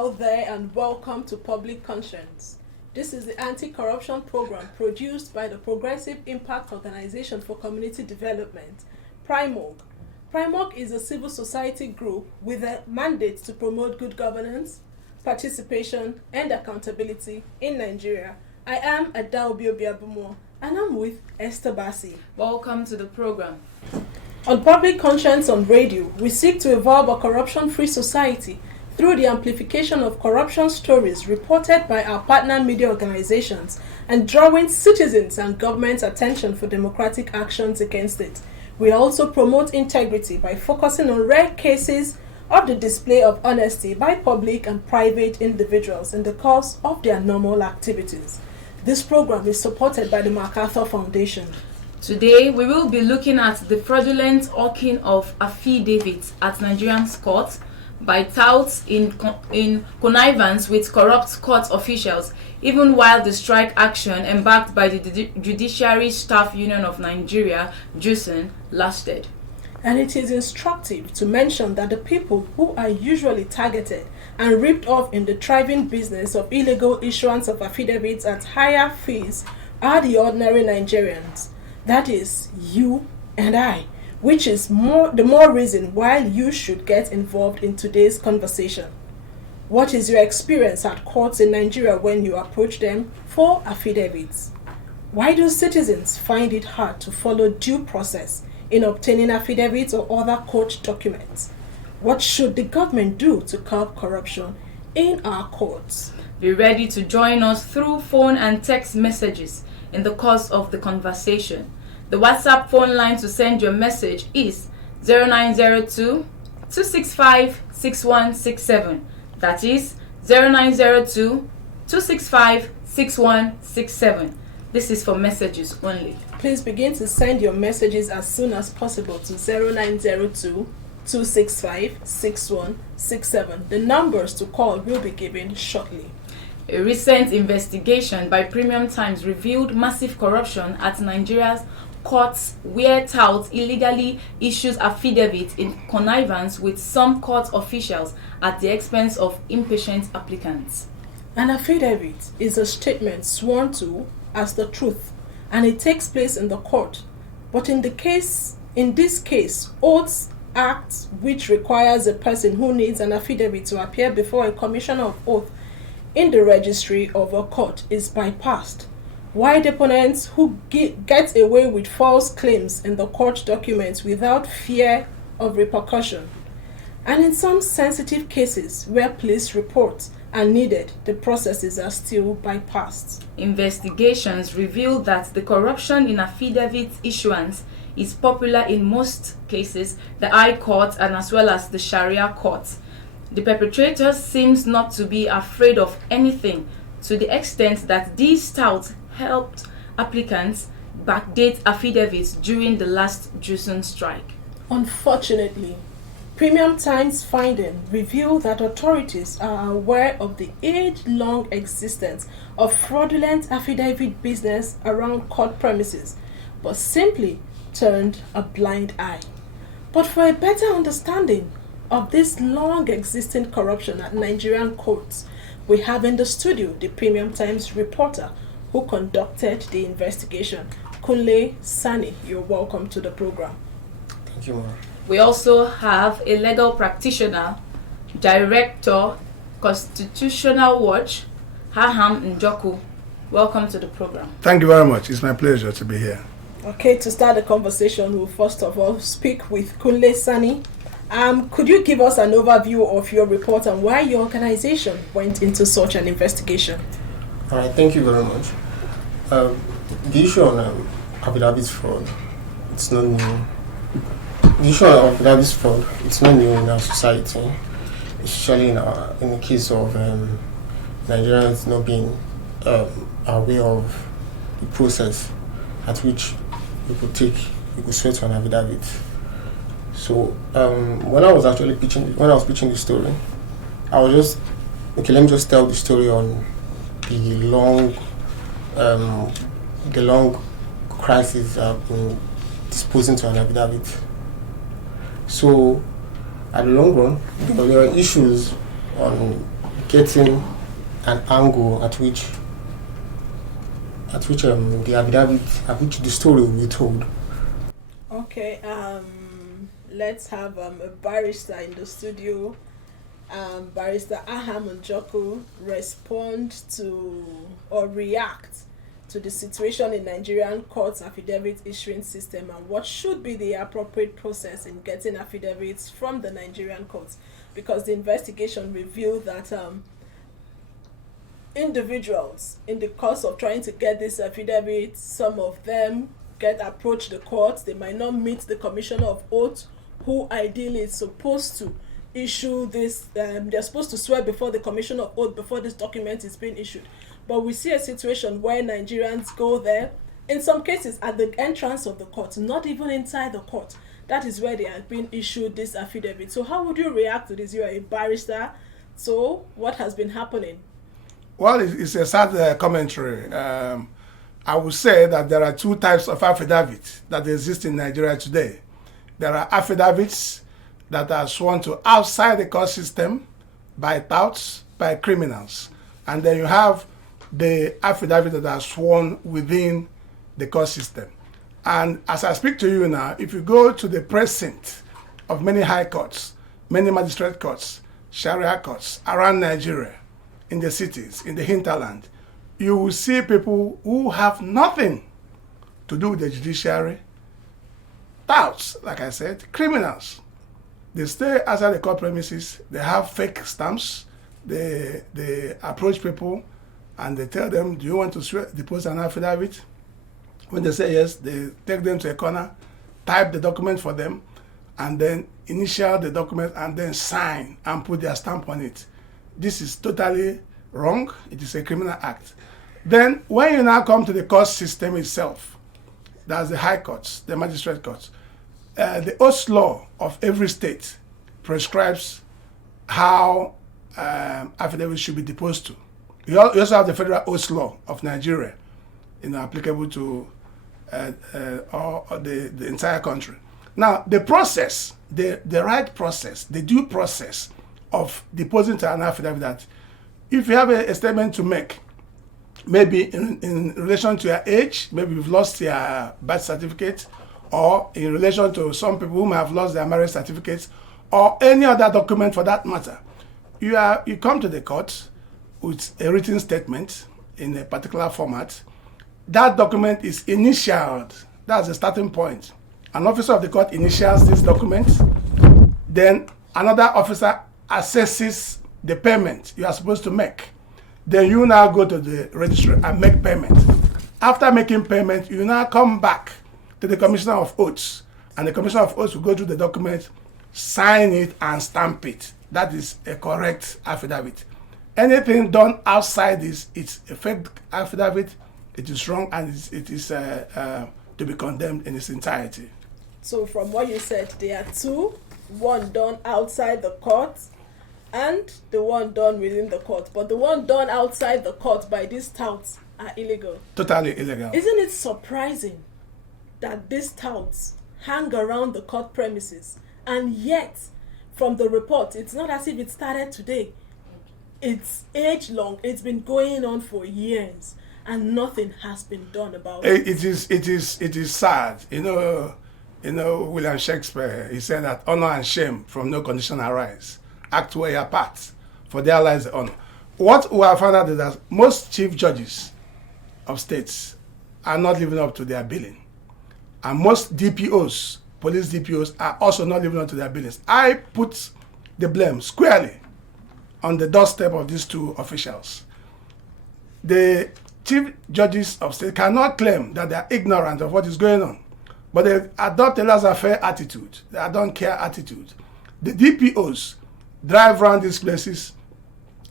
out there and welcome to Public Conscience. This is the anti-corruption program produced by the Progressive Impact Organization for Community Development, PRIMOG. PRIMOG is a civil society group with a mandate to promote good governance, participation, and accountability in Nigeria. I am Adaobi Obiabumo, and I'm with Esther Bassi. Welcome to the program. On Public Conscience on Radio, we seek to evolve a corruption-free society through the amplification of corruption stories reported by our partner media organizations and drawing citizens and government's attention for democratic actions against it. We also promote integrity by focusing on rare cases of the display of honesty by public and private individuals in the course of their normal activities. This program is supported by the MacArthur Foundation. Today, we will be looking at the fraudulent hawking of affidavits at Nigerians courts by touts in connivance with corrupt court officials, even while the strike action embarked by the Judiciary Staff Union of Nigeria, JUSN, lasted. And it is instructive to mention that the people who are usually targeted and ripped off in the thriving business of illegal issuance of affidavits at higher fees are the ordinary Nigerians. That is, you and I, which is the more reason why you should get involved in today's conversation. What is your experience at courts in Nigeria when you approach them for affidavits? Why do citizens find it hard to follow due process in obtaining affidavits or other court documents? What should the government do to curb corruption in our courts? Be ready to join us through phone and text messages in the course of the conversation. The WhatsApp phone line to send your message is 0902 265 6167. That is 0902 265 6167. This is for messages only. Please begin to send your messages as soon as possible to 0902 265 6167. The numbers to call will be given shortly. A recent investigation by Premium Times revealed massive corruption at Nigeria's courts where touts illegally issues affidavits in connivance with some court officials at the expense of impatient applicants. An affidavit is a statement sworn to as the truth, and it takes place in the court. But in this case, oaths act which requires a person who needs an affidavit to appear before a commissioner of oath in the registry of a court is bypassed. While deponents who get away with false claims in the court documents without fear of repercussion. And in some sensitive cases where police reports are needed, the processes are still bypassed. Investigations reveal that the corruption in affidavit issuance is popular in most cases, the High Court and as well as the Sharia courts. The perpetrators seems not to be afraid of anything, to the extent that these touts helped applicants backdate affidavits during the last JUSN strike. Unfortunately, Premium Times findings reveal that authorities are aware of the age-long existence of fraudulent affidavit business around court premises, but simply turned a blind eye. But for a better understanding of this long-existing corruption at Nigerian courts, we have in the studio the Premium Times reporter who conducted the investigation, Kunle Sani. You're welcome to the program. Thank you, Mara. We also have a legal practitioner, director, Constitutional Watch, Haham Njoku. Welcome to the program. Thank you very much. It's my pleasure to be here. Okay, to start the conversation, we'll first of all speak with Kunle Sani. Could you give us an overview of your report and why your organization went into such an investigation? All right, thank you very much. The issue on affidavit fraud, it's not new. The issue of affidavit fraud, it's not new in our society, especially in the case of Nigerians not being aware of the process at which you could swear to an affidavit. So when I was pitching the story, I was just let me just tell the story on the long crisis in disposing to an affidavit. So, at the long run, there were issues on getting an angle at which the affidavit, at which the story will be told. Okay, let's have a barrister in the studio. Barrister Aham Njoku respond to or react to the situation in Nigerian courts affidavit issuing system and what should be the appropriate process in getting affidavits from the Nigerian courts, because the investigation revealed that individuals in the course of trying to get this affidavit, some of them approach the court, they might not meet the commissioner of oath who ideally is supposed to issue this, they're supposed to swear before the commissioner of oath before this document is being issued. But we see a situation where Nigerians go there, in some cases at the entrance of the court, not even inside the court. That is where they are being issued this affidavit. So how would you react to this? You are a barrister, so what has been happening? Well, it's a sad commentary. I would say that there are two types of affidavits that exist in Nigeria today. There are affidavits that are sworn to outside the court system by touts, by criminals. And then you have the affidavit that are sworn within the court system. And as I speak to you now, if you go to the precinct of many high courts, many magistrate courts, Sharia courts around Nigeria, in the cities, in the hinterland, you will see people who have nothing to do with the judiciary, touts, like I said, criminals. They stay outside the court premises, they have fake stamps, they approach people and they tell them, do you want to depose an affidavit? When they say yes, they take them to a corner, type the document for them, and then initial the document and then sign and put their stamp on it. This is totally wrong. It is a criminal act. Then when you now come to the court system itself, that's the high courts, the magistrate courts, the oath law of every state prescribes how affidavits should be deposed to. You also have the federal oath law of Nigeria, applicable to the entire country. Now, the process, the right process, the due process of deposing to an affidavit, that if you have a statement to make, maybe in relation to your age, maybe you've lost your birth certificate, or in relation to some people who may have lost their marriage certificates, or any other document for that matter, you come to the court with a written statement in a particular format. That document is initialed. That's the starting point. An officer of the court initials this document. Then another officer assesses the payment you are supposed to make. Then you now go to the registry and make payment. After making payment, you now come back to the commissioner of oaths, and the commissioner of oaths will go through the document, sign it, and stamp it. That is a correct affidavit. Anything done outside this, it's a fake affidavit, it is wrong, and it is to be condemned in its entirety. So from what you said, there are two, one done outside the court and the one done within the court. But the one done outside the court by these touts are illegal. Totally illegal. Isn't it surprising that these touts hang around the court premises, and yet from the report, it's not as if it started today. It's age-long. It's been going on for years, and nothing has been done about it. It is sad. William Shakespeare, he said that honor and shame from no condition arise. Act where your part, for there lies the honor. What we have found out is that most chief judges of states are not living up to their billing. And most DPOs, police DPOs, are also not living up to their billings. I put the blame squarely on the doorstep of these two officials. The chief judges of state cannot claim that they are ignorant of what is going on, but they adopt a laissez-faire attitude, the I don't care attitude. The DPOs drive around these places,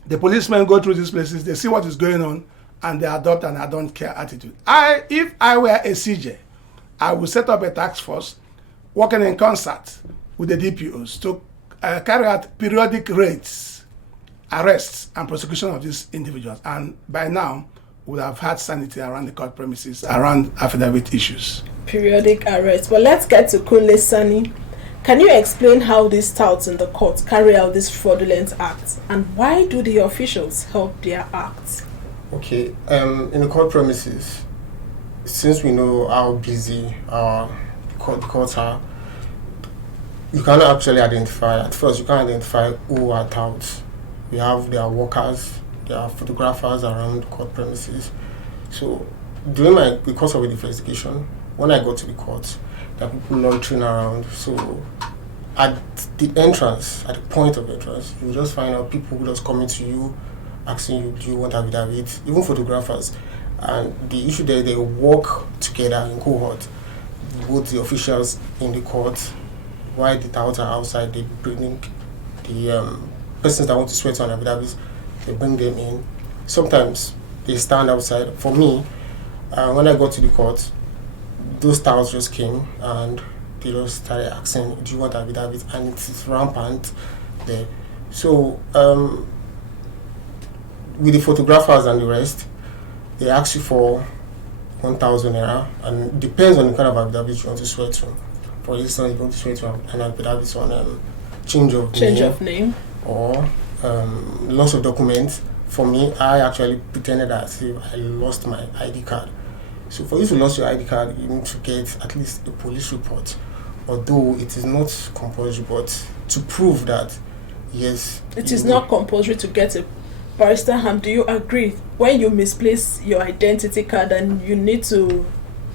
the policemen go through these places, they see what is going on, and they adopt an I don't care attitude. If I were a CJ, I would set up a task force working in concert with the DPOs to carry out periodic raids, arrests, and prosecution of these individuals. And by now, we would have had sanity around the court premises, around affidavit issues. Periodic arrests. But let's get to Kunle Sani. Can you explain how these touts in the court carry out these fraudulent acts, and why do the officials help their acts? Okay, in the court premises, since we know how busy our courts are, you cannot actually identify. At first, you can't identify who are touts. We have their workers, there are photographers around court premises. So during the course of the investigation, when I got to the court, there are people loitering around. So at the entrance, at the point of entrance, you just find out people just coming to you, asking you, do you want affidavit? Even photographers. And the issue there, they work together in cohort, both the officials in the court, while the touts are outside, they bring the persons that want to swear to an affidavit, they bring them in. Sometimes they stand outside. For me, when I got to the court, those touts just came and they just started asking, do you want affidavit? And it's rampant there. So with the photographers and the rest, they ask you for 1,000 naira, and it depends on the kind of affidavit you want to swear to. For instance, you want to swear to an affidavit on change of name or loss of documents. For me, I actually pretended as if I lost my ID card. So for you to lose your ID card, you need to get at least a police report, although it is not compulsory, but to prove that, yes. It is not compulsory to get a Barrister Ham, do you agree? When you misplace your identity card and you need to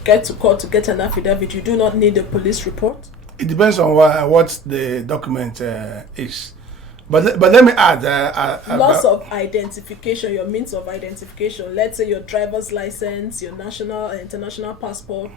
get to court to get an affidavit, you do not need a police report? It depends on what the document is. But let me add... loss of identification, your means of identification. Let's say your driver's license, your national and international passport.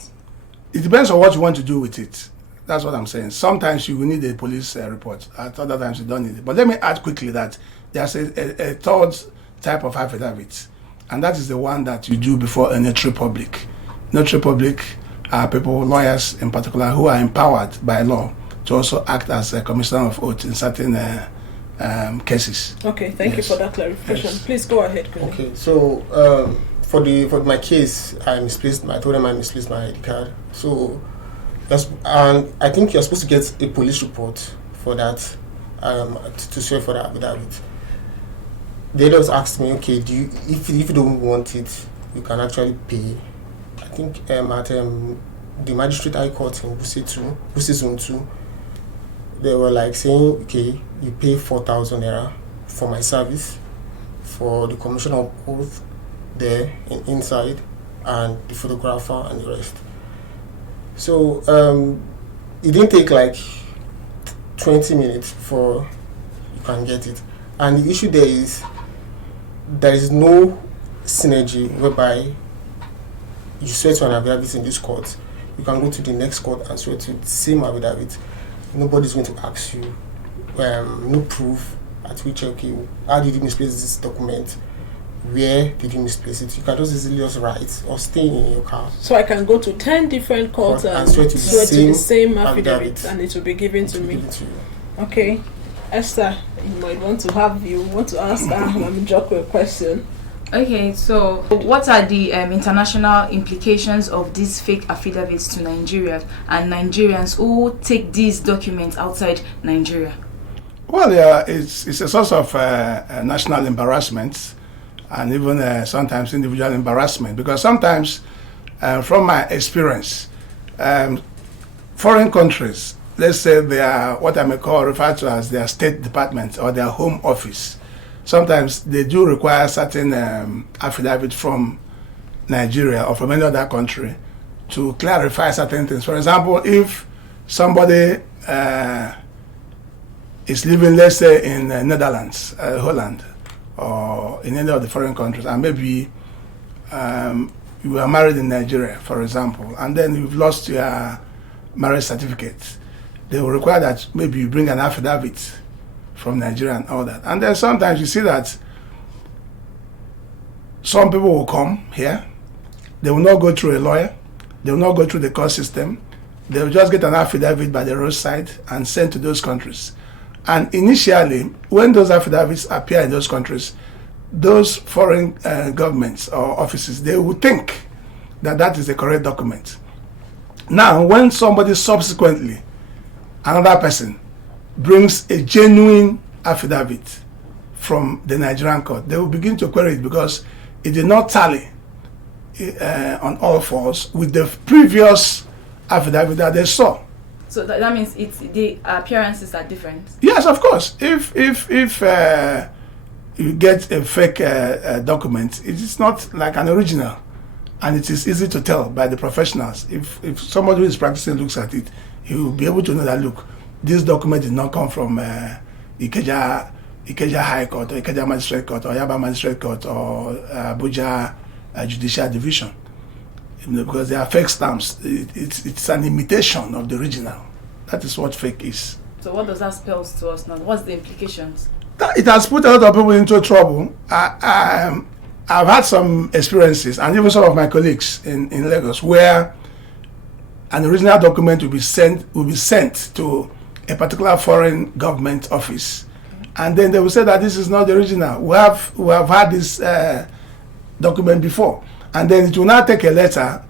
It depends on what you want to do with it. That's what I'm saying. Sometimes you will need a police report. At other times you don't need it. But let me add quickly that there's a third type of affidavit, and that is the one that you do before a notary public. Notary public are people, lawyers in particular, who are empowered by law to also act as a commissioner of oath in certain cases. Okay, thank you for that clarification. Yes. Please go ahead, Kuni. Okay, so for my case, I told them I misplaced my ID card. So and I think you're supposed to get a police report for that, to swear for the affidavit. They just asked me, okay, if you don't want it, you can actually pay. I think at the Magistrate High Court in Wuse Zone 2, they were like saying, okay, you pay 4,000 naira for my service, for the commission of oath there inside, and the photographer and the rest. So it didn't take like 20 minutes before you can get it. And the issue there is no synergy whereby you swear to an affidavit in this court, you can go to the next court and swear to the same affidavit. Nobody's going to ask you no proof at which, okay, how did you misplace this document? Where did you misplace it? You can just easily just write or stay in your car. So I can go to 10 different courts and swear to the same affidavit, and it will be given to me. Okay. Esther, you might want to ask Ahmad a question. Okay, so what are the international implications of these fake affidavits to Nigeria and Nigerians who take these documents outside Nigeria? Well, yeah, it's a source of national embarrassment, and even sometimes individual embarrassment, because sometimes, from my experience, foreign countries, let's say they are what I may refer to as their State Department or their Home Office. Sometimes they do require certain affidavit from Nigeria or from any other country to clarify certain things. For example, if somebody is living, let's say, in Netherlands, Holland, or in any of the foreign countries, and maybe you were married in Nigeria, for example, and then you've lost your marriage certificate, they will require that maybe you bring an affidavit from Nigeria and all that. And then sometimes you see that some people will come here, they will not go through a lawyer, they will not go through the court system, they will just get an affidavit by the roadside and send to those countries. And initially, when those affidavits appear in those countries, those foreign governments or offices, they will think that that is the correct document. Now, when somebody subsequently another person brings a genuine affidavit from the Nigerian court, they will begin to query it because it did not tally on all fours with the previous affidavit that they saw. So that means the appearances are different. Yes, of course. If you get a fake document, it is not like an original, and it is easy to tell by the professionals. If somebody who is practicing looks at it, he will be able to know that, look, this document did not come from Ikeja High Court or Ikeja Magistrate Court or Yaba Magistrate Court or Abuja Judiciary Division, because they are fake stamps. It's an imitation of the original. That is what fake is. So what does that spell to us now? What's the implications? It has put a lot of people into trouble. I've had some experiences, and even some of my colleagues in Lagos, where an original document will be sent to a particular foreign government office, and then they will say that this is not the original. We have had this document before, and then it will now take a letter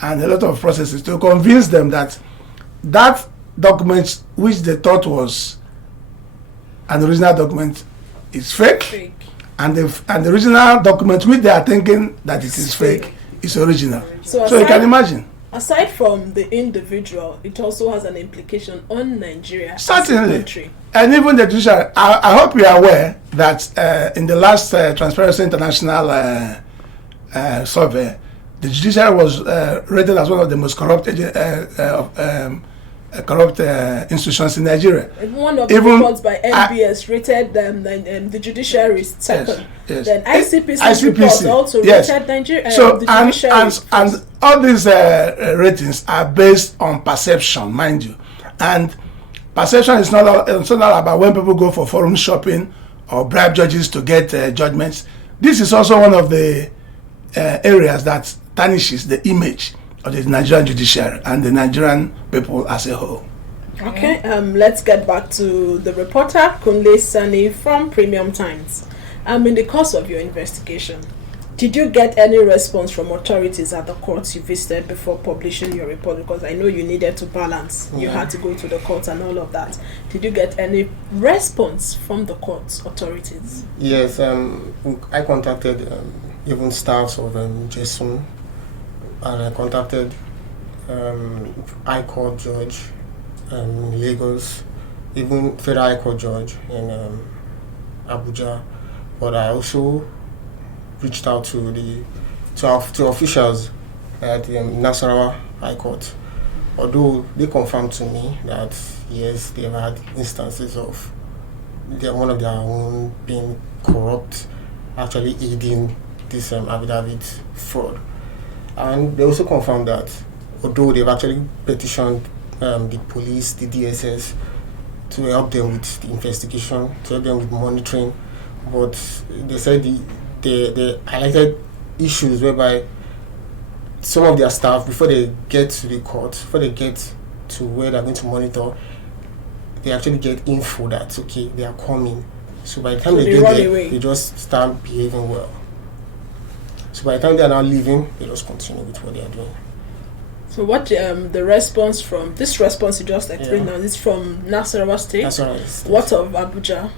and a lot of processes to convince them that that document which they thought was an original document is fake. And the original document which they are thinking that it is fake is original. So you can imagine. Aside from the individual, it also has an implication on Nigeria. Certainly. As a country. And even the judiciary. I hope you are aware that in the last Transparency International survey, the judiciary was rated as one of the most corrupt institutions in Nigeria. One of the reports by NBS rated the judiciary second. Yes. Then ICPC's report also rated Nigeria. So the judiciary and all these ratings are based on perception, mind you. And perception is not about when people go for forum shopping or bribe judges to get judgments. This is also one of the areas that tarnishes the image of the Nigerian judiciary and the Nigerian people as a whole. Okay, let's get back to the reporter, Kunle Sani from Premium Times. In the course of your investigation, did you get any response from authorities at the courts you visited before publishing your report? Because I know you needed to balance. You had to go to the courts and all of that. Did you get any response from the courts authorities? Yes, I contacted even staffs of Jason, and I contacted High Court Judge in Lagos, even Federal High Court Judge in Abuja, but I also reached out to officials at the Nasarawa High Court, although they confirmed to me that yes, they've had instances of one of their own being corrupt, actually aiding this affidavit fraud. And they also confirmed that although they've actually petitioned the police, the DSS, to help them with the investigation, to help them with monitoring, but they said they highlighted issues whereby some of their staff, before they get to the court, before they get to where they're going to monitor, they actually get info that, okay, they are coming. So by the time they get there, they just start behaving well. So by the time they are now leaving, they just continue with what they are doing. So what the response from, this response you just explained now, is from Nasarawa State? Nasarawa State. What of Abuja?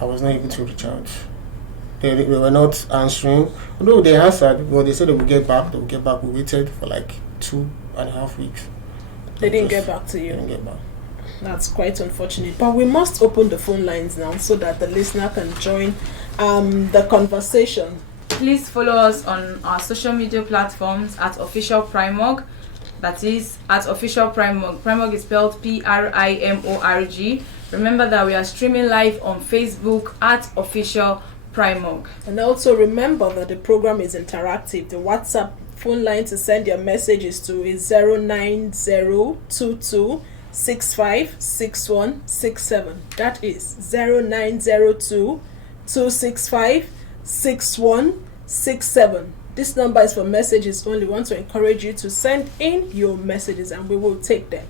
I was not able to reach out. They were not answering. No, they answered, but they said they would get back. They would get back. We waited for like 2.5 weeks. They didn't get back to you? They didn't get back. That's quite unfortunate. But we must open the phone lines now so that the listener can join the conversation. Please follow us on our social media platforms at Official Primorg. That is at Official Primorg. Primorg is spelled PRIMORG. Remember that we are streaming live on Facebook at Official Primorg. And also remember that the program is interactive. The WhatsApp phone line to send your messages to is 09022656167. That is 09022656167. This number is for messages only. We want to encourage you to send in your messages and we will take them.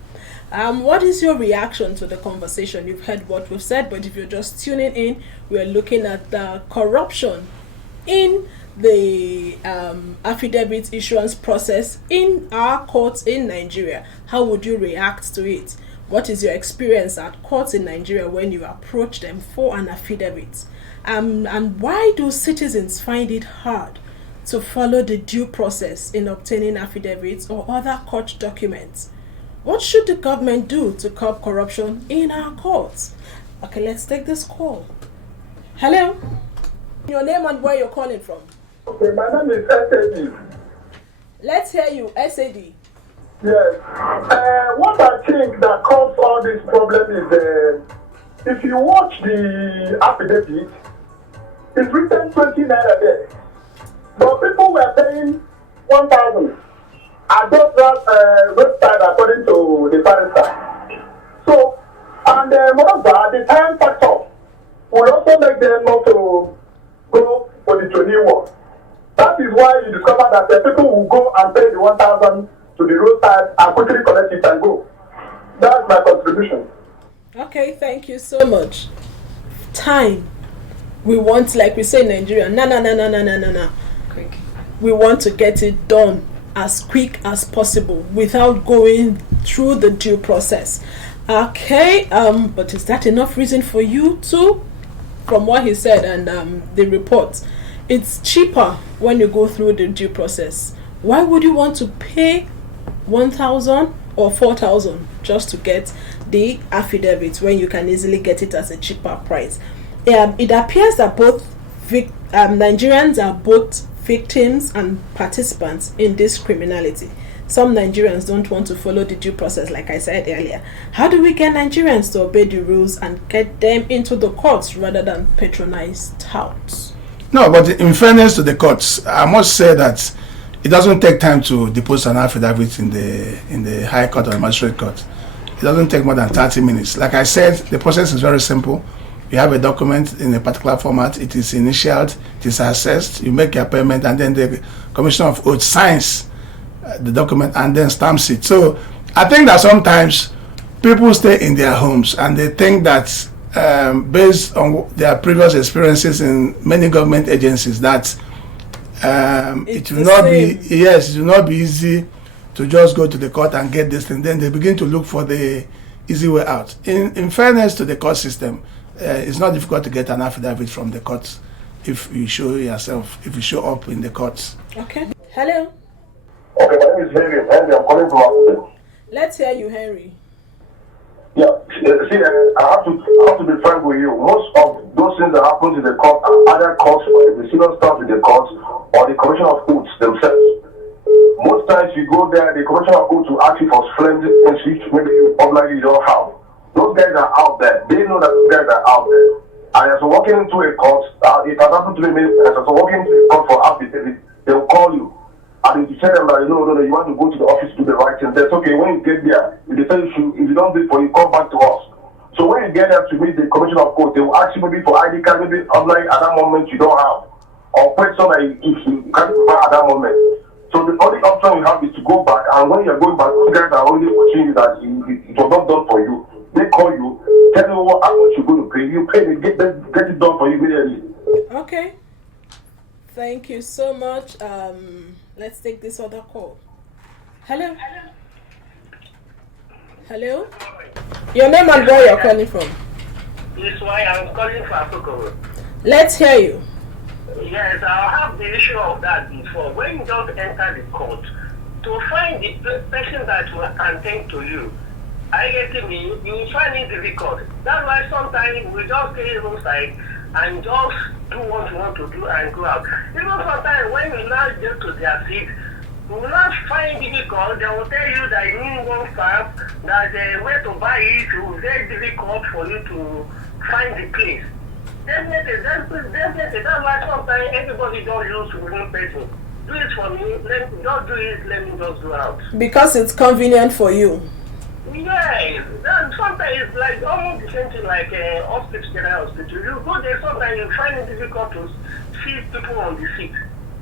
What is your reaction to the conversation? You've heard what we've said, but if you're just tuning in, we're looking at the corruption in the affidavit issuance process in our courts in Nigeria. How would you react to it? What is your experience at courts in Nigeria when you approach them for an affidavit? And why do citizens find it hard to follow the due process in obtaining affidavits or other court documents? What should the government do to curb corruption in our courts? Okay, let's take this call. Hello? Your name and where you're calling from? Okay, my name is SAD. Let's hear you, SAD. Yes. What I think that causes all this problem is if you watch the affidavit, it's written 20 naira there. But people were paying 1,000. I just got website according to the barrister. So, and moreover, the time factor will also make them not to go for the training work. That is why you discover that the people will go and pay the 1,000 to the roadside and quickly collect it and go. That's my contribution. Okay, thank you so much. Time. We want, like we say in Nigeria, na. Quick. We want to get it done as quick as possible without going through the due process. Okay, but is that enough reason for you to, from what he said and the report, it's cheaper when you go through the due process. Why would you want to pay 1,000 or 4,000 just to get the affidavit when you can easily get it at a cheaper price? It appears that both Nigerians are both victims and participants in this criminality. Some Nigerians don't want to follow the due process, like I said earlier. How do we get Nigerians to obey the rules and get them into the courts rather than patronize touts? No, but in fairness to the courts, I must say that it doesn't take time to depose an affidavit in the High Court or Magistrate Court. It doesn't take more than 30 minutes. Like I said, the process is very simple. You have a document in a particular format, it is initialed, it is assessed, you make your payment, and then the Commissioner of Oath signs the document and then stamps it. So I think that sometimes people stay in their homes and they think that based on their previous experiences in many government agencies that it will not be easy to just go to the court and get this thing. Then they begin to look for the easy way out. In fairness to the court system, it's not difficult to get an affidavit from the courts if you show up in the courts. Okay. Hello. Okay, my name is Henry. I'm calling from Africa. Let's hear you, Henry. Yeah, see, I have to be frank with you. Most of those things that happen in the court are either caused by the senior staff in the court or the Commissioner of Oaths themselves. Most times you go there, the Commissioner of Oaths will ask you for flimsy things which maybe you don't have. Those guys are out there. They know that those guys are out there. And as I'm walking into a court, it has happened to me, as I'm walking into a court for affidavit, they will call you. And if you tell them that, no, you want to go to the office to do the right thing, that's okay. When you get there, if they tell you, if you don't do it for you, come back to us. So when you get there to meet the Commissioner of Court, they will ask you maybe for ID card, maybe online at that moment you don't have. Or question that if you can't provide at that moment. So the only option you have is to go back, and when you're going back, those guys are only watching you that it was not done for you. They call you, tell you how much you're going to pay. You pay, they get it done for you immediately. Okay. Thank you so much. Let's take this other call. Hello. Hello. Your name and where you're calling from? This why I'm calling for Akoko. Let's hear you. Yes, I have the issue of that before. When you don't enter the court, to find the person that will attend to you, I get me, you find it difficult. That's why sometimes we just stay roadside and just do what you want to do and go out. Even sometimes when you now get to their seat, you will not find it difficult. They will tell you that you need one farm, that the way to buy it will be very difficult for you to find the place. Definitely, that's why sometimes everybody don't use one person. Do it for me, don't do it, let me just go out. Because it's convenient for you. Yes, then sometimes it's like almost the same thing like hospital, general hospital. You go there, sometimes you find it difficult to see people on the seat.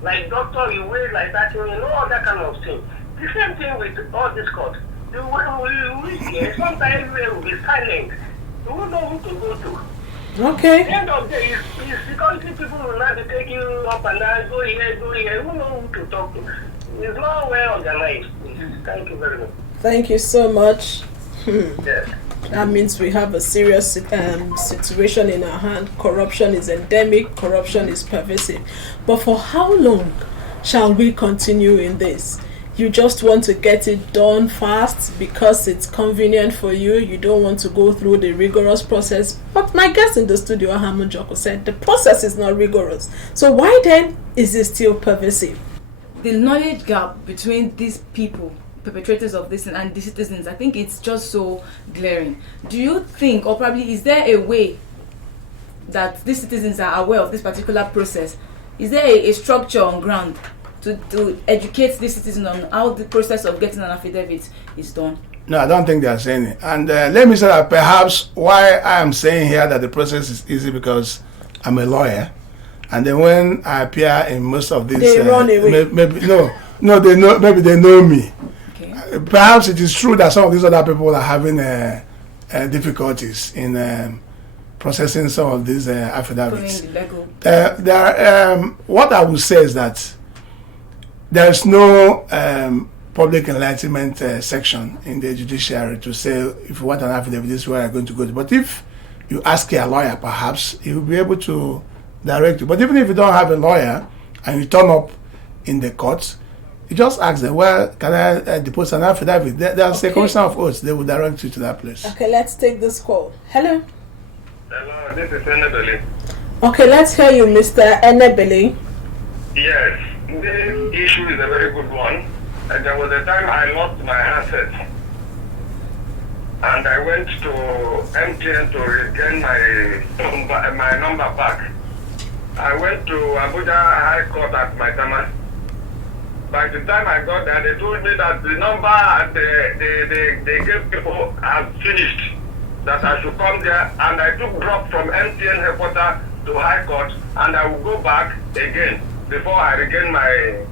Like doctor, you wait like that, you know, all that kind of thing. The same thing with all this court. When we reach there, sometimes we will be silent. You won't know who to go to. Okay. At the end of the day, it's security people will not be taking you up and down, go here. You don't know who to talk to. It's not well organized. Thank you very much. Thank you so much. Yes. That means we have a serious situation in our hand. Corruption is endemic, corruption is pervasive. But for how long shall we continue in this? You just want to get it done fast because it's convenient for you. You don't want to go through the rigorous process. But my guest in the studio, Ahamu Joko, said the process is not rigorous. So why then is it still pervasive? The knowledge gap between these people, perpetrators of this, and the citizens, I think it's just so glaring. Do you think, or probably is there a way that these citizens are aware of this particular process? Is there a structure on ground to educate the citizen on how the process of getting an affidavit is done? No, I don't think they are saying it. And let me say that perhaps why I am saying here that the process is easy because I'm a lawyer. And then when I appear in most of these, they run away. Maybe they know. Maybe they know me. Okay. Perhaps it is true that some of these other people are having difficulties in processing some of these affidavits. What I would say is that there is no public enlightenment section in the judiciary to say if you want an affidavit, this is where you're going to go to. But if you ask a lawyer, perhaps he will be able to direct you. But even if you don't have a lawyer and you turn up in the courts, you just ask them, well, can I depose an affidavit? There's a commissioner of oaths. They will direct you to that place. Okay, let's take this call. Hello. Hello, this is Enebeli. Okay, let's hear you, Mr. Enebeli. Yes, this issue is a very good one. And there was a time I lost my asset. And I went to MTN to regain my number back. I went to Abuja High Court at Maitama. By the time I got there, they told me that the number they gave people has finished, that I should come there, and I took drop from MTN headquarters to High Court, and I will go back again before I regain my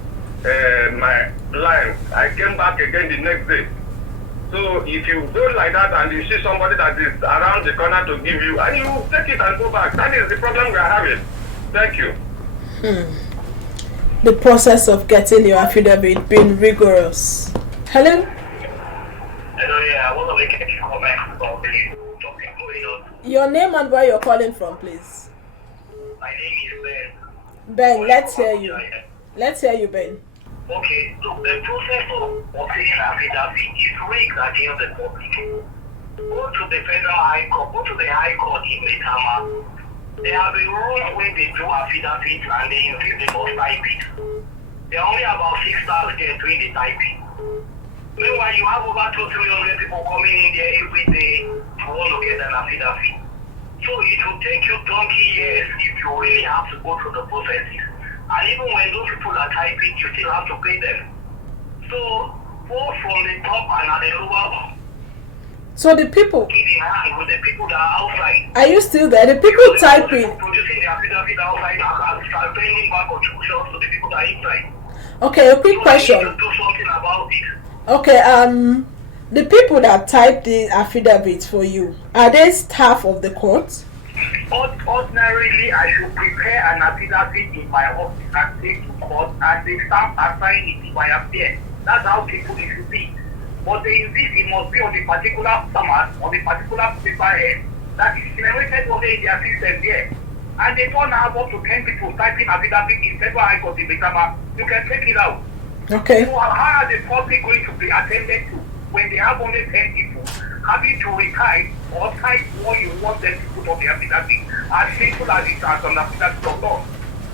line. I came back again the next day. So if you go like that and you see somebody that is around the corner to give you, and you take it and go back, that is the problem we are having. Thank you. The process of getting your affidavit being rigorous. Hello? Hello, yeah, I want to make a comment about the topic going on. Your name and where you're calling from, please. My name is Ben. Ben, let's hear you. Let's hear you, Ben. Okay, look, the process of obtaining an affidavit is rigged against the public. Go to the federal high court, go to the high court in Maitama. There have been rules when they do affidavit and they insist they must type it. There are only about 6 stars there doing the typing. Meanwhile, you have over 200-300 people coming in there every day to want to get an affidavit. So it will take you donkey years if you really have to go through the processes. And even when those people are typing, you still have to pay them. So both from the top and at the lower. So the people, In hand with the people that are outside. are you still there? The people typing. Producing the affidavit outside and start paying back contributions to the people that are inside. Okay, a quick So question. we need to do something about it. Okay, the people that type the affidavit for you, are they staff of the court? Ordinarily, I should prepare an affidavit in my office and take to court, and the staff assign it if I appear. That's how people it should be. But they insist it must be on the particular format, on the particular paper head that is generated only in their system there. And they don't have up to 10 people typing affidavit in federal high court in Maitama. You can take it out. Okay. So how are the public going to be attended to when they have only 10 people having to retype or type what you want them to put on the affidavit as simple as it is on the affidavit of law?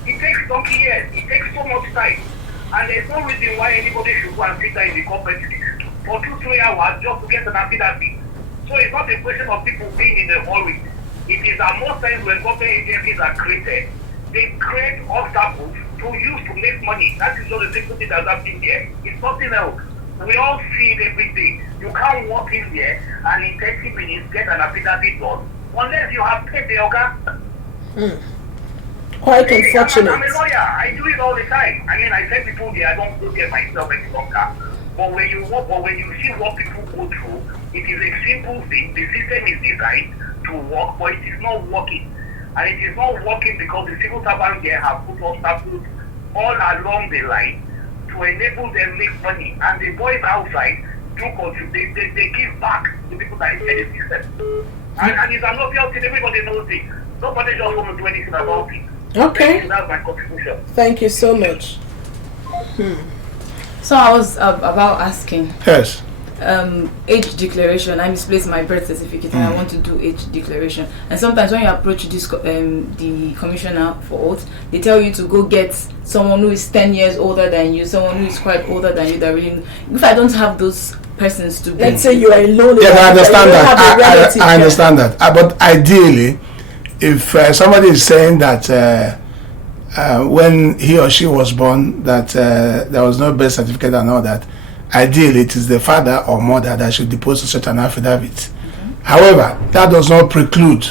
It takes donkey years. It takes so much time. And there's no reason why anybody should go and sit there in the company for 2-3 hours just to get an affidavit. So it's not a question of people being in a hurry. It is that most times when government agencies are created, they create obstacles to use to make money. That is just the simple thing that's happening here. It's nothing else. We all see it every day. You can't walk in there and in 30 minutes get an affidavit done unless you have paid the organ. Quite unfortunate. I'm a lawyer. I do it all the time. I mean, I tell people there, I don't go there myself any longer. But when you walk, or when you see what people go through, it is a simple thing. The system is designed to work, but it is not working. And it is not working because the civil servants there have put obstacles all along the line to enable them make money. And the boys outside contribute, they give back to people that is in the system. And it's an obvious thing, everybody knows it. Nobody just want to do anything about it. Okay. That's my contribution. Thank you so much. So I was about asking. Yes. Age declaration. I misplaced my birth certificate and I want to do age declaration. And sometimes when you approach this the commissioner for oath, they tell you to go get someone who is 10 years older than you, someone who is quite older than you. That really, if I don't have those persons to be, Let's say you are alone. Yes, I understand that. I understand that. But ideally, if somebody is saying that when he or she was born, that there was no birth certificate and all that, ideally it is the father or mother that should depose such an affidavit. However, that does not preclude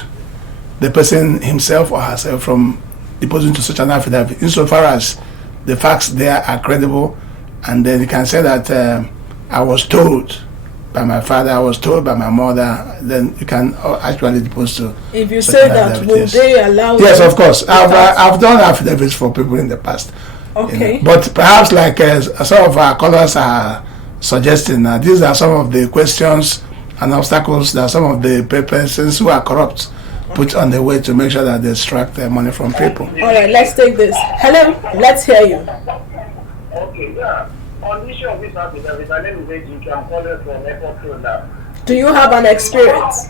the person himself or herself from deposing to such an affidavit, insofar as the facts there are credible, and then you can say that I was told by my father, I was told by my mother, then you can actually depose to. If you say that, will they allow? Yes, of course. I've done affidavits for people in the past. Okay. You know. But perhaps like some of our callers are suggesting, these are some of the questions and obstacles that some of the persons who are corrupt put on the way to make sure that they extract their money from people. All right, let's take this. Hello, let's hear you. Okay, yeah. On the issue of this affidavit, my name is Ejike. I'm calling from MacArthur now. Do you have an experience?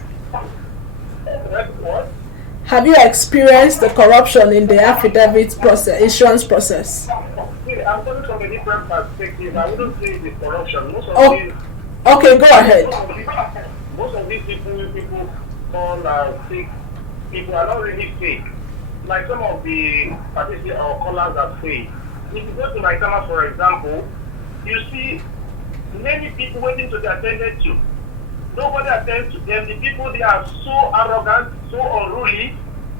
What? Have you experienced the corruption in the affidavit process, issuance process? See, I'm coming from a different perspective. I wouldn't say it's corruption. Most of these, Okay, go ahead. most of these people call fake people are not really fake. Like some of the participants or callers are fake. If you go to my camera, for example, you see many people waiting to be attended to. Nobody attends to them. The people, they are so arrogant, so unruly,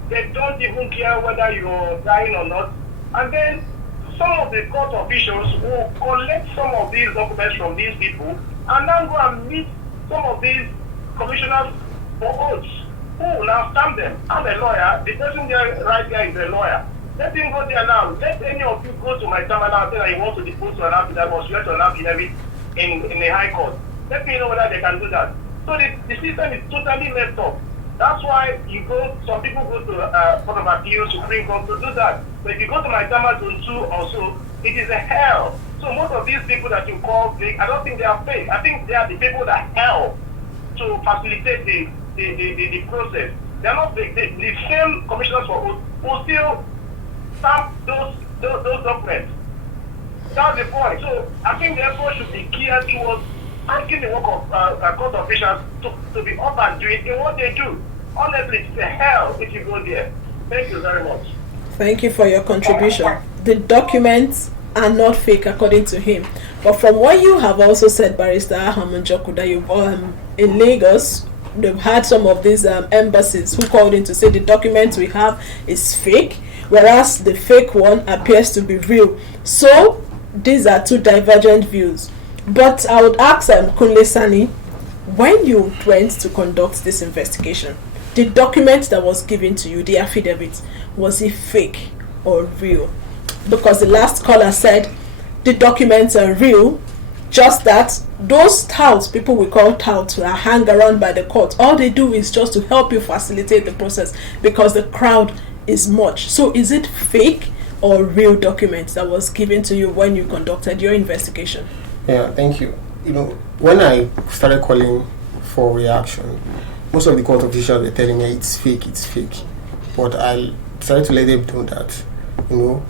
they don't even care whether you're dying or not. And then some of the court officials will collect some of these documents from these people and now go and meet some of these commissioners for oaths who will now stamp them. I'm a lawyer. The person there right there is a lawyer. Let him go there now. Let any of you go to my terminal and say that you want to depose to an affidavit or swear to an affidavit in the high court. Let me know whether they can do that. So the system is totally messed up. That's why some people go to Court of Appeal, Supreme Court to do that. But if you go to my terminal zone 2 or so, it is a hell. So most of these people that you call fake, I don't think they are fake. I think they are the people that help to facilitate the process. They are not fake. The same commissioners for oath will still stamp those documents. That's the point. So I think the effort should be geared towards asking the work of court officials to be up and doing in what they do. Honestly, it's a hell if you go there. Thank you very much. Thank you for your contribution. The documents are not fake according to him. But from what you have also said, Barrister Ahamunjoku, that you've in Lagos, they've had some of these embassies who called in to say the document we have is fake, whereas the fake one appears to be real. So these are two divergent views. But I would ask Kunle Sani, when you went to conduct this investigation, the document that was given to you, the affidavit, was it fake or real? Because the last caller said the documents are real, just that those touts, people we call touts, who are hang around by the court, all they do is just to help you facilitate the process because the crowd is much. So is it fake or real documents that was given to you when you conducted your investigation? Yeah, thank you. You know, when I started calling for reaction, most of the court officials were telling me it's fake. But I started to let them know that, you know,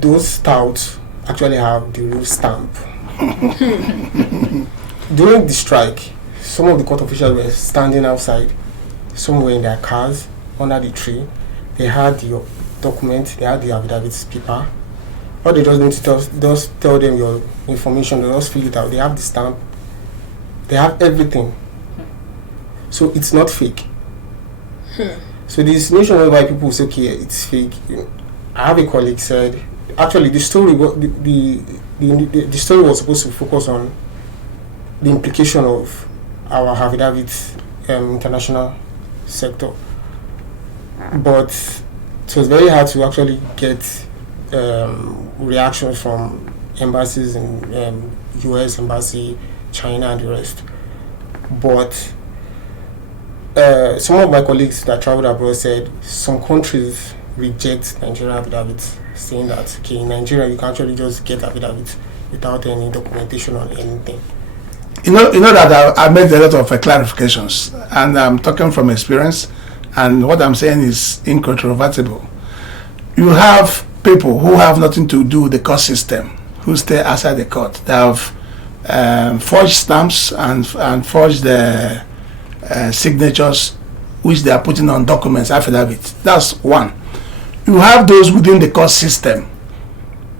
those touts actually have the real stamp. During the strike, some of the court officials were standing outside, some were in their cars under the tree. They had the document, they had the affidavit paper. All they just need to just tell them your information, they just fill it out. They have the stamp, they have everything. So it's not fake. So the insinuation whereby people say, okay, it's fake. You know, I have a colleague said, actually the story the story was supposed to focus on the implication of our affidavit international sector, but it was very hard to actually get reactions from embassies in US embassy, China and the rest. But some of my colleagues that traveled abroad said some countries reject Nigerian affidavits, saying that okay, in Nigeria you can actually just get affidavits without any documentation on anything. You know that I made a lot of clarifications, and I'm talking from experience, and what I'm saying is incontrovertible. You have people who have nothing to do with the court system, who stay outside the court. They have forged stamps and forged the signatures, which they are putting on documents, affidavits. That's one. You have those within the court system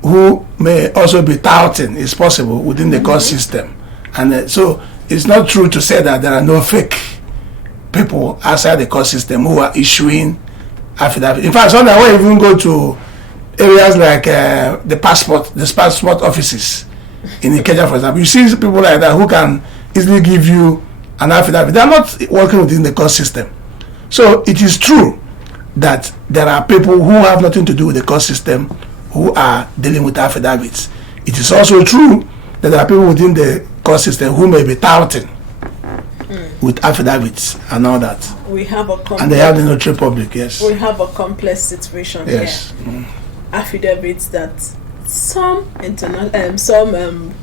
who may also be touting, it's possible, within the court system. And so it's not true to say that there are no fake people outside the court system who are issuing affidavits. In fact, some that will even go to areas like the passport offices in Ikeja, for example. You see people like that who can easily give you an affidavit. They are not working within the court system. So it is true that there are people who have nothing to do with the court system who are dealing with affidavits. It is also true that there are people within the court system who may be touting with affidavits and all that. We have and they have the notary public, yes. We have a complex situation here. Affidavits that some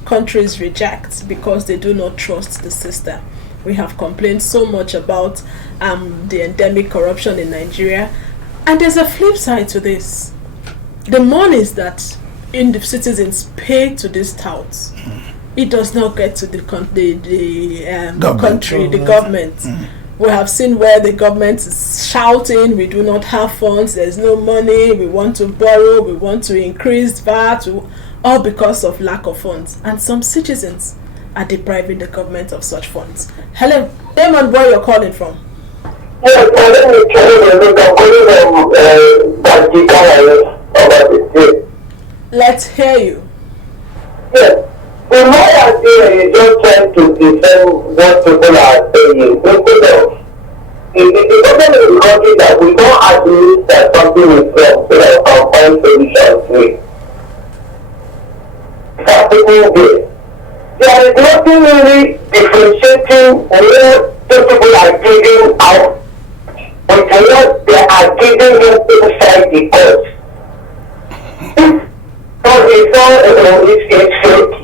countries reject because they do not trust the system. We have complained so much about the endemic corruption in Nigeria, and there's a flip side to this. The monies that the citizens pay to these touts, it does not get to the country, the government. We have seen where the government is shouting, we do not have funds, there's no money, we want to borrow, we want to increase VAT, all because of lack of funds. And some citizens are depriving the government of such funds. Helen, Damon, where you're calling from? Yes, let me tell you, I'm calling from Let's hear you. Yes. The lawyer here is just trying to defend what people are saying. Instead of the problem in the country that we don't admit that something is wrong, so that we can find solutions to it. It's happening there. There is nothing really differentiating what the people are giving out with what they are giving inside the court.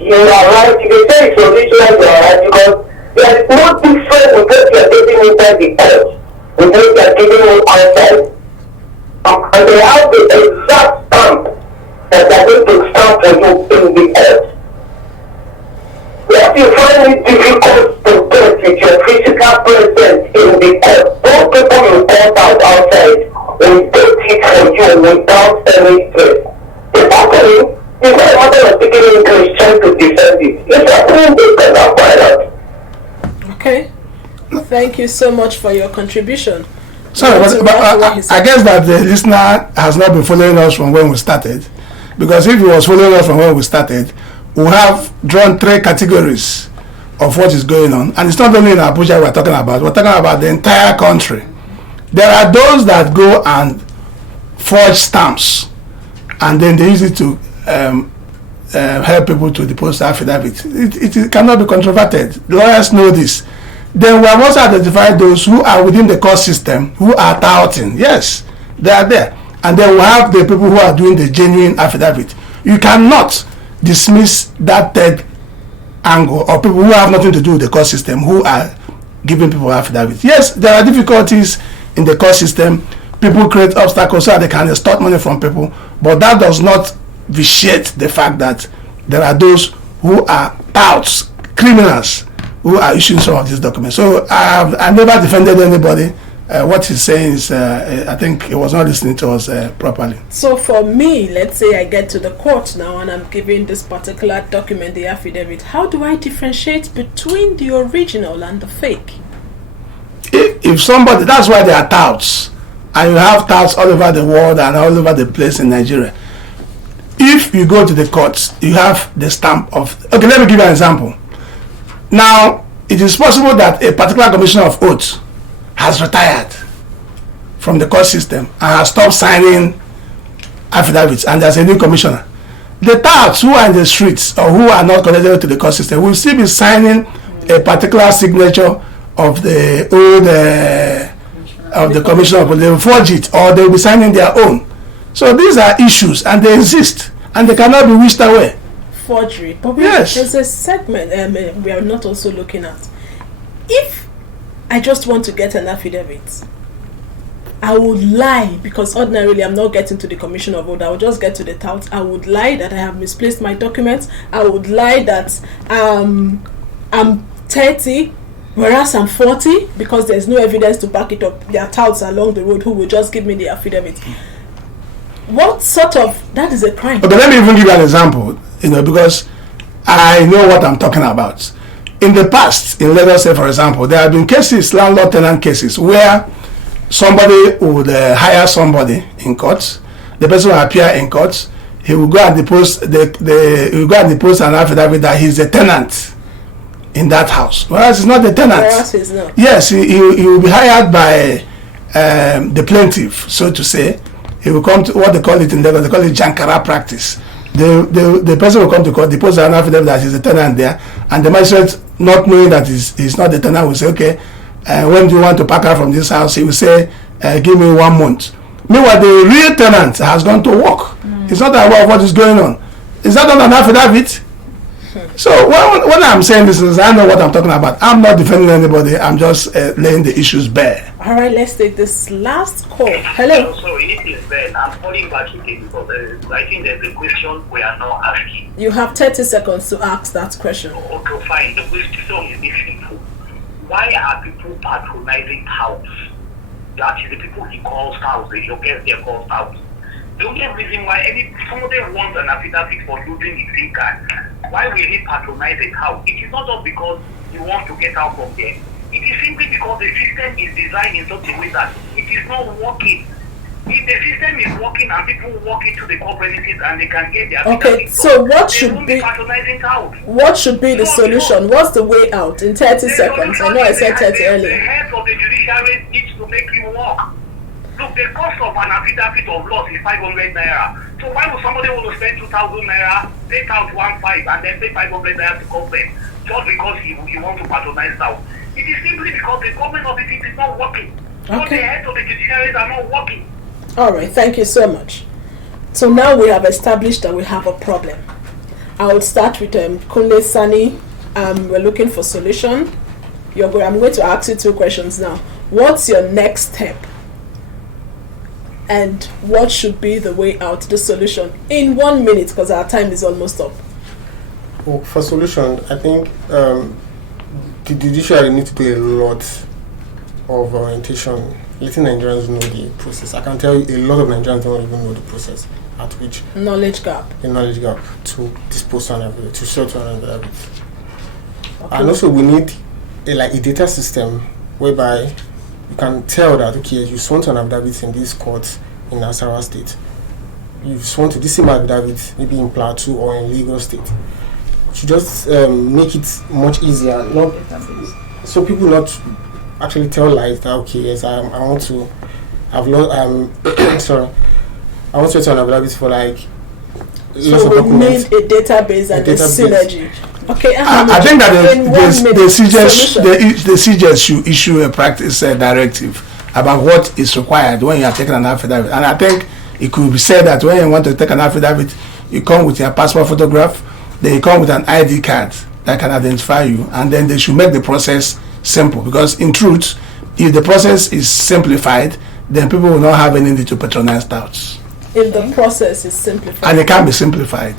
You are right. You can say it's original, you are right, because there is no difference with what you are getting inside the earth with what you are getting outside. And they have the exact stamp that they are going to stamp for you in the earth. If you find it difficult to get with your physical presence in the earth, those people you point out outside will get it for you without any stress. It's happening. It's not a matter of speaking English trying to defend it. It's happening because of violence. Okay. Thank you so much for your contribution. Sorry, but I guess that the listener has not been following us from when we started. Because if he was following us from when we started, we have drawn 3 categories of what is going on. And it's not only in Abuja we're talking about the entire country. There are those that go and forge stamps, and then they use it to help people to depose affidavit. It cannot be controverted. Lawyers know this. Then we have also identified those who are within the court system who are touting. Yes, they are there. And then we have the people who are doing the genuine affidavit. You cannot dismiss that third angle, or people who have nothing to do with the court system who are giving people affidavits. Yes, there are difficulties in the court system. People create obstacles so that they can extort money from people, but that does not vitiate the fact that there are those who are touts, criminals, who are issuing some of these documents. So I never defended anybody. What he's saying is, I think he was not listening to us properly. So for me, let's say I get to the court now and I'm given this particular document, the affidavit, how do I differentiate between the original and the fake? If somebody, that's why they are touts. And you have touts all over the world and all over the place in Nigeria. If you go to the courts, you have the stamp of... Okay, let me give you an example. Now, it is possible that a particular commissioner of oaths has retired from the court system and has stopped signing affidavits, and there's a new commissioner. The touts who are in the streets or who are not connected to the court system will still be signing a particular signature of the old of the commissioner, but they will forge it or they will be signing their own. So these are issues and they exist and they cannot be wished away. Forgery. But yes, there's a segment we are not also looking at. If I just want to get an affidavit, I would lie, because ordinarily I'm not getting to the commission of vote. I would just get to the tout. I would lie that I have misplaced my documents. I would lie that I'm 30, whereas I'm 40, because there's no evidence to back it up. There are touts along the road who will just give me the affidavit. What sort of, that is a crime. Okay, let me even give you an example, because I know what I'm talking about. In the past, in let us say for example, there have been cases, landlord-tenant cases, where somebody would hire somebody in court. The person will appear in court. He will go and depose he will go and depose an affidavit that he's a tenant in that house, whereas he's not the tenant. Whereas he's not. Yes, he will be hired by the plaintiff, so to say. He will come to what they call it in Lagos. They call it Jankara practice. The person will come to court, depose an affidavit that he's a tenant there, and the magistrate, not knowing that he's not the tenant, will say, okay, when do you want to pack out from this house? He will say, give me 1 month. Meanwhile, the real tenant has gone to work. He's not aware of what is going on. Is that not an affidavit? So when I'm saying this, I know what I'm talking about. I'm not defending anybody. I'm just laying the issues bare. All right, let's take this last call. Hello. Sorry, it is Ben. I'm calling back again because I think there's a question we are not asking. You have 30 seconds to ask that question. Okay, fine. The question is this simple. Why are people patronizing touts? That is the people he calls touts. They get their calls touts. The only reason why somebody wants an affidavit for using his SIM card, why we need patronize a tout? It is not just because you want to get out from there. It is simply because the system is designed in such a way that it is not working. If the system is working and people walk into the core premises and they can get their okay, so what should be the solution? What's the way out in 30 seconds? I know I said 30 earlier. The head of the judiciary needs to make you work. Look, the cost of an affidavit of loss is 500 naira. So why would somebody want to spend 2,000 naira, take out 1,500 and then pay 500 naira to government just because you want to patronize now? It is simply because the government of the city is not working. So the heads of the judiciaries are not working. All right, thank you so much. So now we have established that we have a problem. I will start with Kunle Sani. We're looking for solution. I'm going to ask you 2 questions now. What's your next step? And what should be the way out, the solution? In 1 minute, because our time is almost up. Well, for solution, I think the judiciary needs to do a lot of orientation, letting Nigerians know the process. I can tell you a lot of Nigerians don't even know the process at which knowledge gap to dispose on affidavit, to sort on affidavit. Okay. And also we need a data system whereby you can tell that, okay, you sworn to an affidavit in this court in Nasarawa State. You've sworn to this same affidavit maybe in Plateau or in Lagos State. You just make it much easier, so people not actually tell lies that, okay, yes, I want to have sorry, I want to an affidavit for lots of we documents. need a database and a synergy. Okay, I think that the CJS should issue a practice directive about what is required when you are taking an affidavit. And I think it could be said that when you want to take an affidavit, you come with your passport photograph, then you come with an ID card that can identify you, and then they should make the process simple. Because in truth, if the process is simplified, then people will not have any need to patronize doubts. If the process is simplified. And it can be simplified.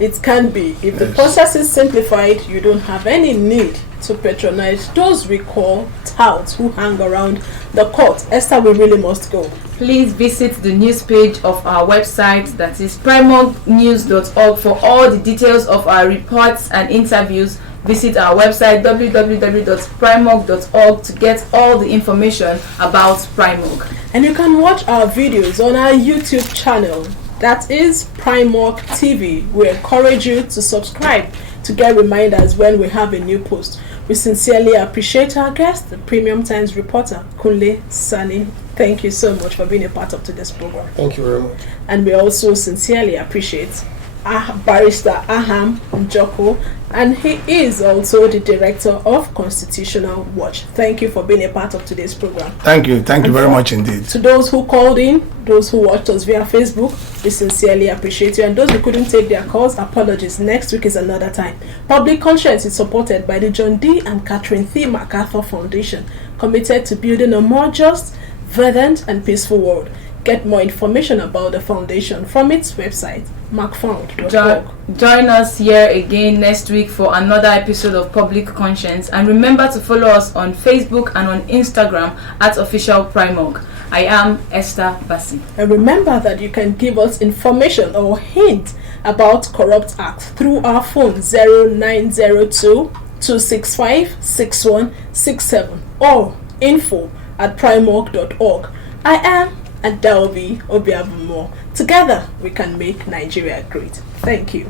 It can be. If the process is simplified, you don't have any need to patronize those we call touts who hang around the court. Esther, we really must go. Please visit the news page of our website, that is primognews.org, for all the details of our reports and interviews. Visit our website www.primog.org to get all the information about Primog. And you can watch our videos on our YouTube channel. That is Primog TV. We encourage you to subscribe to get reminders when we have a new post. We sincerely appreciate our guest, the Premium Times reporter, Kunle Sani. Thank you so much for being a part of today's program. Thank you very much. And we also sincerely appreciate Barrister Aham Njoko and he is also the director of Constitutional Watch. Thank you for being a part of today's program. Thank you very much indeed. To those who called in, those who watched us via Facebook, we sincerely appreciate you, and those who couldn't take their calls, apologies. Next week is another time. Public Conscience is supported by the John D. and Catherine C. MacArthur Foundation, committed to building a more just, verdant and peaceful world. Get more information about the foundation from its website, macfound.org. Join us here again next week for another episode of Public Conscience, and remember to follow us on Facebook and on Instagram at Official Primorg. I am Esther Bassi. And remember that you can give us information or hint about corrupt acts through our phone 0902 265 6167 or info@primorg.org. I am Adaobi Obiabumo. Together we can make Nigeria great. Thank you.